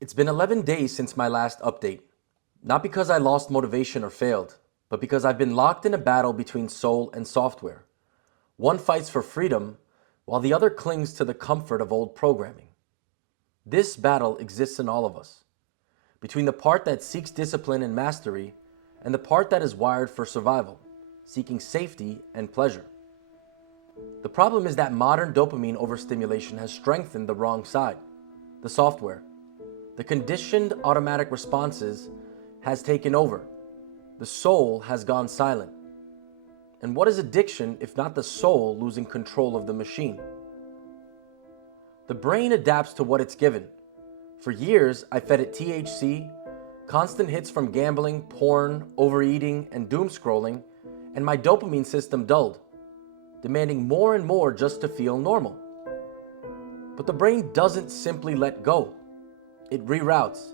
It's been 11 days since my last update. Not because I lost motivation or failed, but because I've been locked in a battle between soul and software. One fights for freedom, while the other clings to the comfort of old programming. This battle exists in all of us, between the part that seeks discipline and mastery and the part that is wired for survival, seeking safety and pleasure. The problem is that modern dopamine overstimulation has strengthened the wrong side, the software. The conditioned automatic responses has taken over. The soul has gone silent. And what is addiction if not the soul losing control of the machine? The brain adapts to what it's given. For years, I fed it THC, constant hits from gambling, porn, overeating, and doom scrolling, and my dopamine system dulled, demanding more and more just to feel normal. But the brain doesn't simply let go. It reroutes,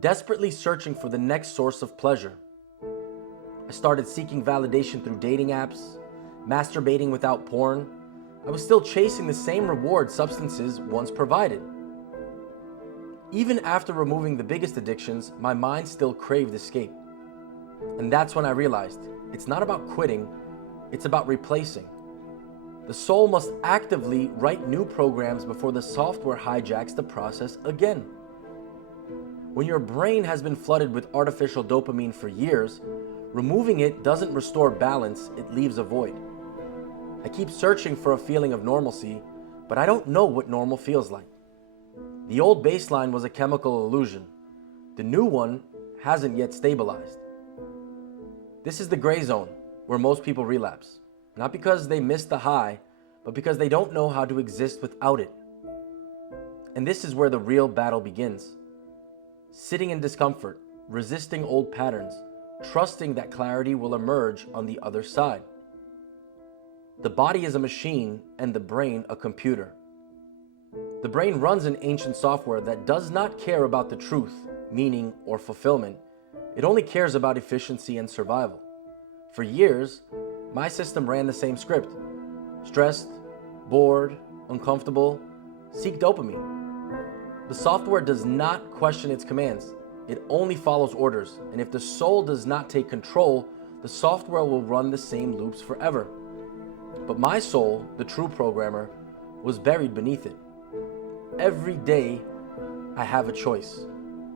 desperately searching for the next source of pleasure. I started seeking validation through dating apps, masturbating without porn. I was still chasing the same reward substances once provided. Even after removing the biggest addictions, my mind still craved escape. And that's when I realized it's not about quitting, it's about replacing. The soul must actively write new programs before the software hijacks the process again. When your brain has been flooded with artificial dopamine for years, removing it doesn't restore balance, it leaves a void. I keep searching for a feeling of normalcy, but I don't know what normal feels like. The old baseline was a chemical illusion. The new one hasn't yet stabilized. This is the gray zone where most people relapse, not because they missed the high, but because they don't know how to exist without it. And this is where the real battle begins. Sitting in discomfort, resisting old patterns, trusting that clarity will emerge on the other side. The body is a machine and the brain a computer. The brain runs an ancient software that does not care about the truth, meaning, or fulfillment. It only cares about efficiency and survival. For years, my system ran the same script. Stressed, bored, uncomfortable, seek dopamine. The software does not question its commands. It only follows orders, and if the soul does not take control, the software will run the same loops forever. But my soul, the true programmer, was buried beneath it. Every day, I have a choice.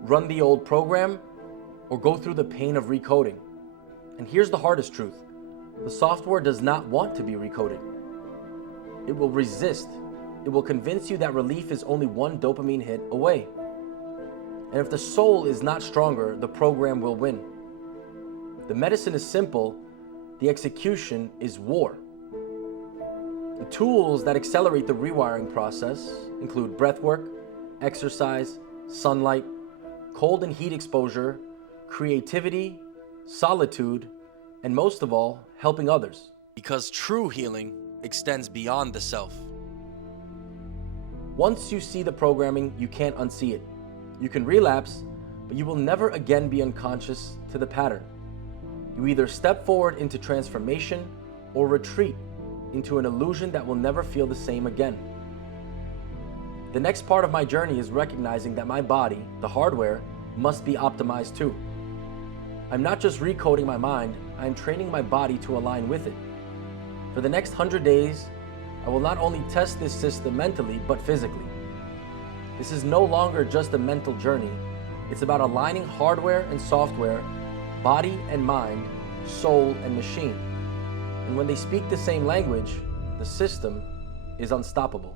Run the old program, or go through the pain of recoding. And here's the hardest truth. The software does not want to be recoded. It will resist. It will convince you that relief is only one dopamine hit away. And if the soul is not stronger, the program will win. The medicine is simple, the execution is war. The tools that accelerate the rewiring process include breathwork, exercise, sunlight, cold and heat exposure, creativity, solitude, and most of all, helping others. Because true healing extends beyond the self. Once you see the programming, you can't unsee it. You can relapse, but you will never again be unconscious to the pattern. You either step forward into transformation or retreat into an illusion that will never feel the same again. The next part of my journey is recognizing that my body, the hardware, must be optimized too. I'm not just recoding my mind, I'm training my body to align with it. For the next 100 days, I will not only test this system mentally, but physically. This is no longer just a mental journey. It's about aligning hardware and software, body and mind, soul and machine. And when they speak the same language, the system is unstoppable.